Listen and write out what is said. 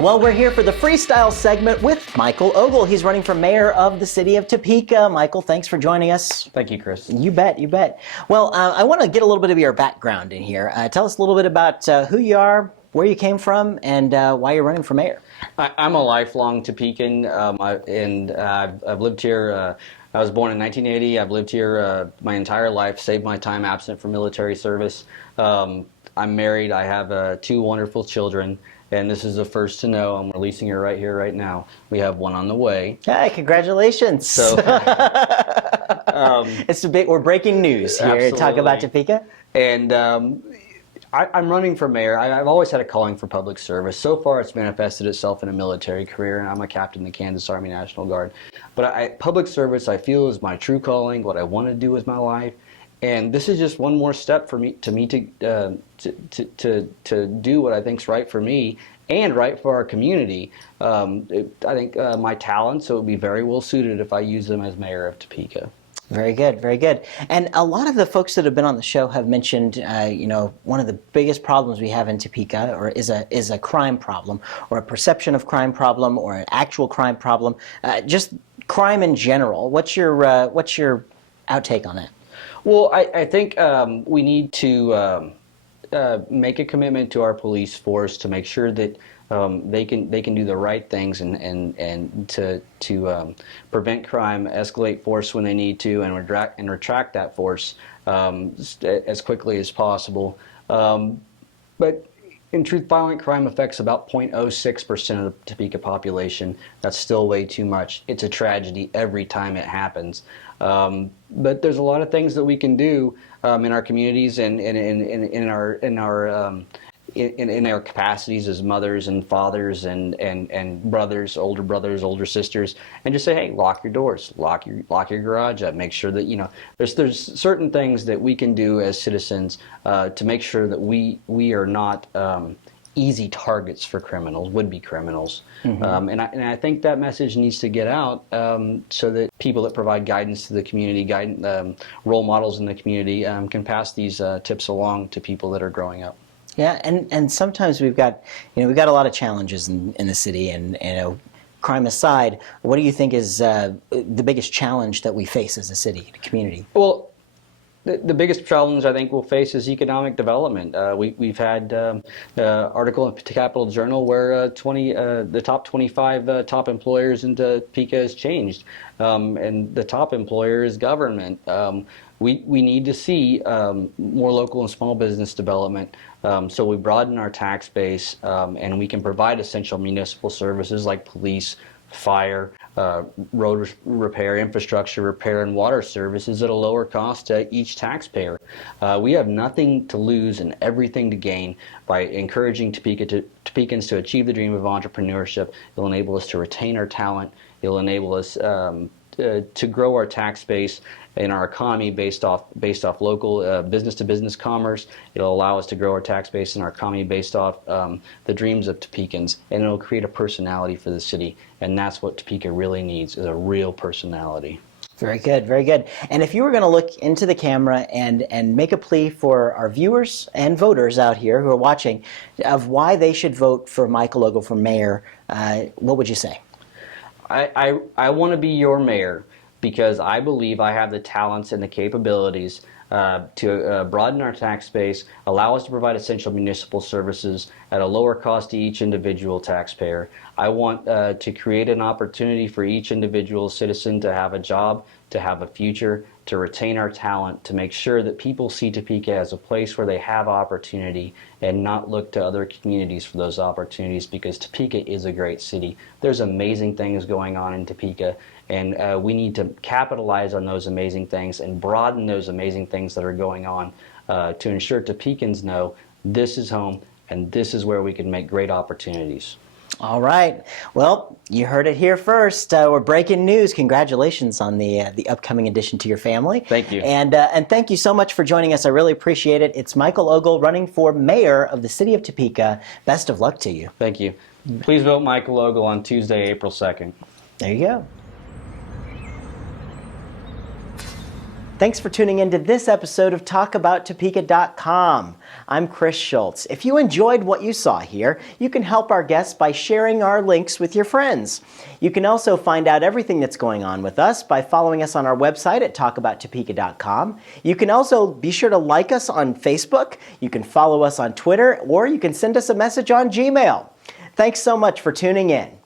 Well, we're here for the freestyle segment with Michael Ogle. He's running for mayor of the city of Topeka. Michael, thanks for joining us. Thank you, Chris. You bet, you bet. Well, I want to get a little bit of your background in here. Tell us a little bit about who you are, where you came from, and why you're running for mayor. I'm a lifelong Topekan, I've lived here. I was born in 1980. I've lived here my entire life, saved my time absent from military service. I'm married. I have 2 wonderful children. And this is the first to know. I'm releasing her right here, right now. We have one on the way. Hey, congratulations! So, it's a bit. We're breaking news here. Absolutely. Talk about Topeka. And I'm running for mayor. I've always had a calling for public service. So far, it's manifested itself in a military career, and I'm a captain in the Kansas Army National Guard. But public service, I feel, is my true calling. What I want to do with my life. And this is just one more step for me to do what I think is right for me and right for our community. I think my talents would be very well suited if I use them as mayor of Topeka. Very good, very good. And a lot of the folks that have been on the show have mentioned, one of the biggest problems we have in Topeka, or is a crime problem, or a perception of crime problem, or an actual crime problem. Just crime in general. What's your outtake on that? Well, I think we need to make a commitment to our police force to make sure that they can do the right things and to prevent crime, escalate force when they need to, and retract that force as quickly as possible. But in truth, violent crime affects about 0.06% of the Topeka population. That's still way too much. It's a tragedy every time it happens. But there's a lot of things that we can do in our communities and in our capacities as mothers and fathers and brothers, older sisters, and just say, hey, lock your doors, lock your garage up. Make sure that there's certain things that we can do as citizens to make sure that we are not easy targets for criminals, would-be criminals. Mm-hmm. And I think that message needs to get out so that people that provide guidance to the community, role models in the community, can pass these tips along to people that are growing up. Yeah, and sometimes we've got a lot of challenges in the city, and crime aside, what do you think is the biggest challenge that we face as a city, a community? Well, the biggest challenge I think we'll face is economic development. We've had an article in the Capital Journal where the top 25 top employers in Topeka has changed, and the top employer is government. We need to see more local and small business development, so we broaden our tax base, and we can provide essential municipal services like police, fire, road repair, infrastructure repair, and water services at a lower cost to each taxpayer. We have nothing to lose and everything to gain by encouraging Topekans to achieve the dream of entrepreneurship. It'll enable us to retain our talent. It'll enable us to grow our tax base in our economy based off local business-to-business commerce. It'll allow us to grow our tax base in our economy based off the dreams of Topekans, and it'll create a personality for the city. And that's what Topeka really needs, is a real personality. Very good, very good. And if you were going to look into the camera and make a plea for our viewers and voters out here who are watching of why they should vote for Michael Ogle for mayor, what would you say? I want to be your mayor because I believe I have the talents and the capabilities to broaden our tax base, allow us to provide essential municipal services at a lower cost to each individual taxpayer. I want to create an opportunity for each individual citizen to have a job, to have a future, to retain our talent, to make sure that people see Topeka as a place where they have opportunity and not look to other communities for those opportunities, because Topeka is a great city. There's amazing things going on in Topeka, and we need to capitalize on those amazing things and broaden those amazing things that are going on to ensure Topekans know this is home and this is where we can make great opportunities. All right. Well, you heard it here first. We're breaking news. Congratulations on the upcoming addition to your family. Thank you. And thank you so much for joining us. I really appreciate it. It's Michael Ogle running for mayor of the city of Topeka. Best of luck to you. Thank you. Please vote Michael Ogle on Tuesday, April 2nd. There you go. Thanks for tuning in to this episode of TalkAboutTopeka.com. I'm Chris Schultz. If you enjoyed what you saw here, you can help our guests by sharing our links with your friends. You can also find out everything that's going on with us by following us on our website at TalkAboutTopeka.com. You can also be sure to like us on Facebook, you can follow us on Twitter, or you can send us a message on Gmail. Thanks so much for tuning in.